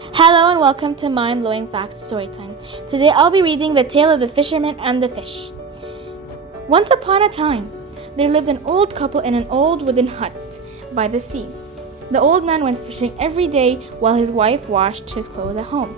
Hello and welcome to Mind Blowing Facts Storytime. Today I'll be reading The Tale of the Fisherman and the Fish. Once upon a time, there lived an old couple in an old wooden hut by the sea. The old man went fishing every day while his wife washed his clothes at home.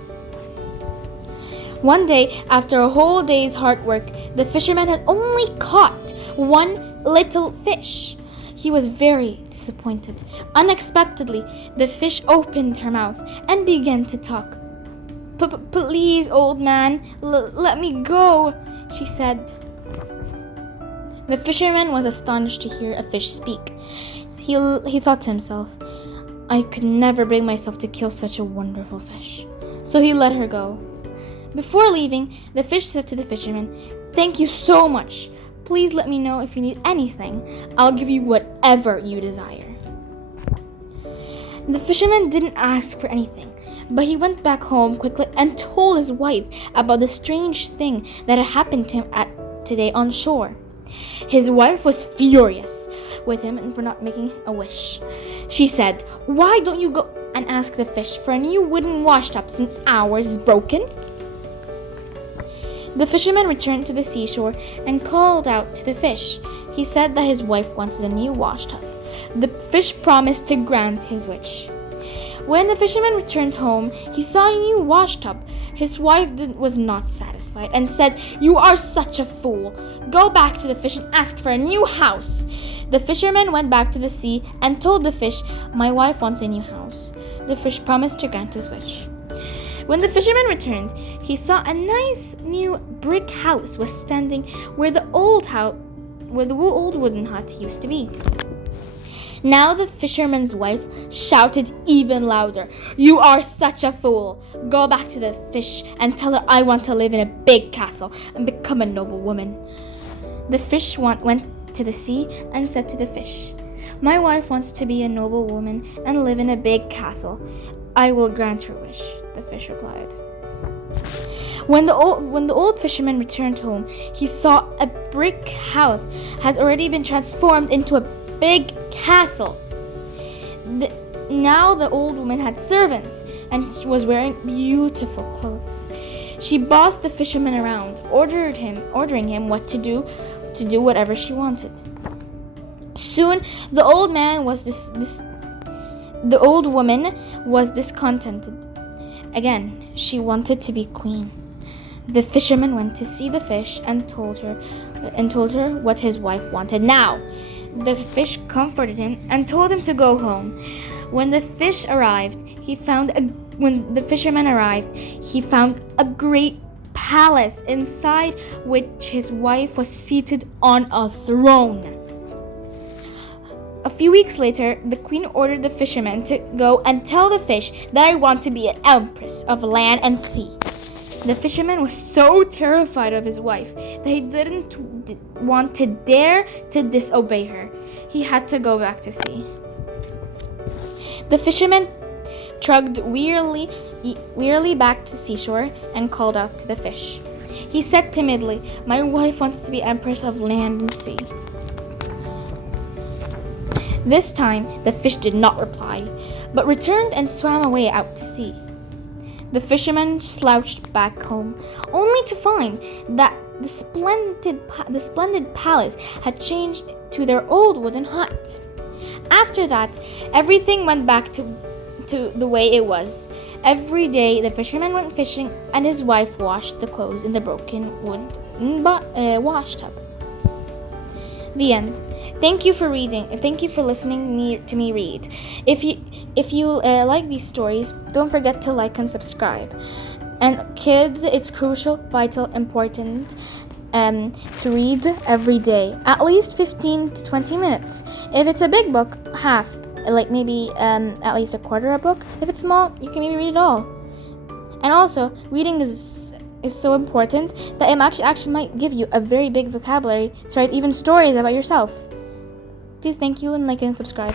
One day, after a whole day's hard work, the fisherman had only caught one little fish. He was very disappointed. Unexpectedly, the fish opened her mouth and began to talk. Please, old man, let me go, she said. The fisherman was astonished to hear a fish speak. He thought to himself, I could never bring myself to kill such a wonderful fish. So he let her go. Before leaving, the fish said to the fisherman, Thank you so much. Please let me know if you need anything. I'll give you whatever you desire. The fisherman didn't ask for anything, but he went back home quickly and told his wife about the strange thing that had happened to him today on shore. His wife was furious with him for not making a wish. She said, Why don't you go and ask the fish for a new wooden washtub since ours is broken? The fisherman returned to the seashore and called out to the fish. He said that his wife wanted a new washtub. The fish promised to grant his wish. When the fisherman returned home, he saw a new washtub. His wife was not satisfied and said, You are such a fool. Go back to the fish and ask for a new house. The fisherman went back to the sea and told the fish, My wife wants a new house. The fish promised to grant his wish. When the fisherman returned, he saw a nice new brick house was standing where the old wooden hut used to be. Now the fisherman's wife shouted even louder, You are such a fool! Go back to the fish and tell her I want to live in a big castle and become a noble woman. The fish went to the sea and said to the fish, My wife wants to be a noble woman and live in a big castle. I will grant her wish, the fish replied. When the old fisherman returned home, he saw a brick house has already been transformed into a big castle. Now the old woman had servants and she was wearing beautiful clothes. She bossed the fisherman around, ordering him what to do whatever she wanted. Soon the old woman was discontented. Again, she wanted to be queen. The fisherman went to see the fish and told her what his wife wanted. Now, the fish comforted him and told him to go home. When the fisherman arrived, he found a great palace inside which his wife was seated on a throne. A few weeks later, the queen ordered the fisherman to go and tell the fish that I want to be an empress of land and sea. The fisherman was so terrified of his wife that he didn't want to dare to disobey her. He had to go back to sea. The fisherman trudged wearily back to seashore and called out to the fish. He said timidly, My wife wants to be empress of land and sea. This time, the fish did not reply, but returned and swam away out to sea. The fisherman slouched back home, only to find that the splendid palace had changed to their old wooden hut. After that, everything went back to the way it was. Every day, the fisherman went fishing, and his wife washed the clothes in the broken wood washtub. The end. Thank you for reading, and thank you for listening to me read. If you like these stories, don't forget to like and subscribe. And kids, it's crucial, vital, important to read every day, at least 15 to 20 minutes. If it's a big book, half, like maybe at least a quarter a book. If it's small, you can maybe read it all. And also, reading is so important that it actually might give you a very big vocabulary to write even stories about yourself. Please, thank you, and like and subscribe.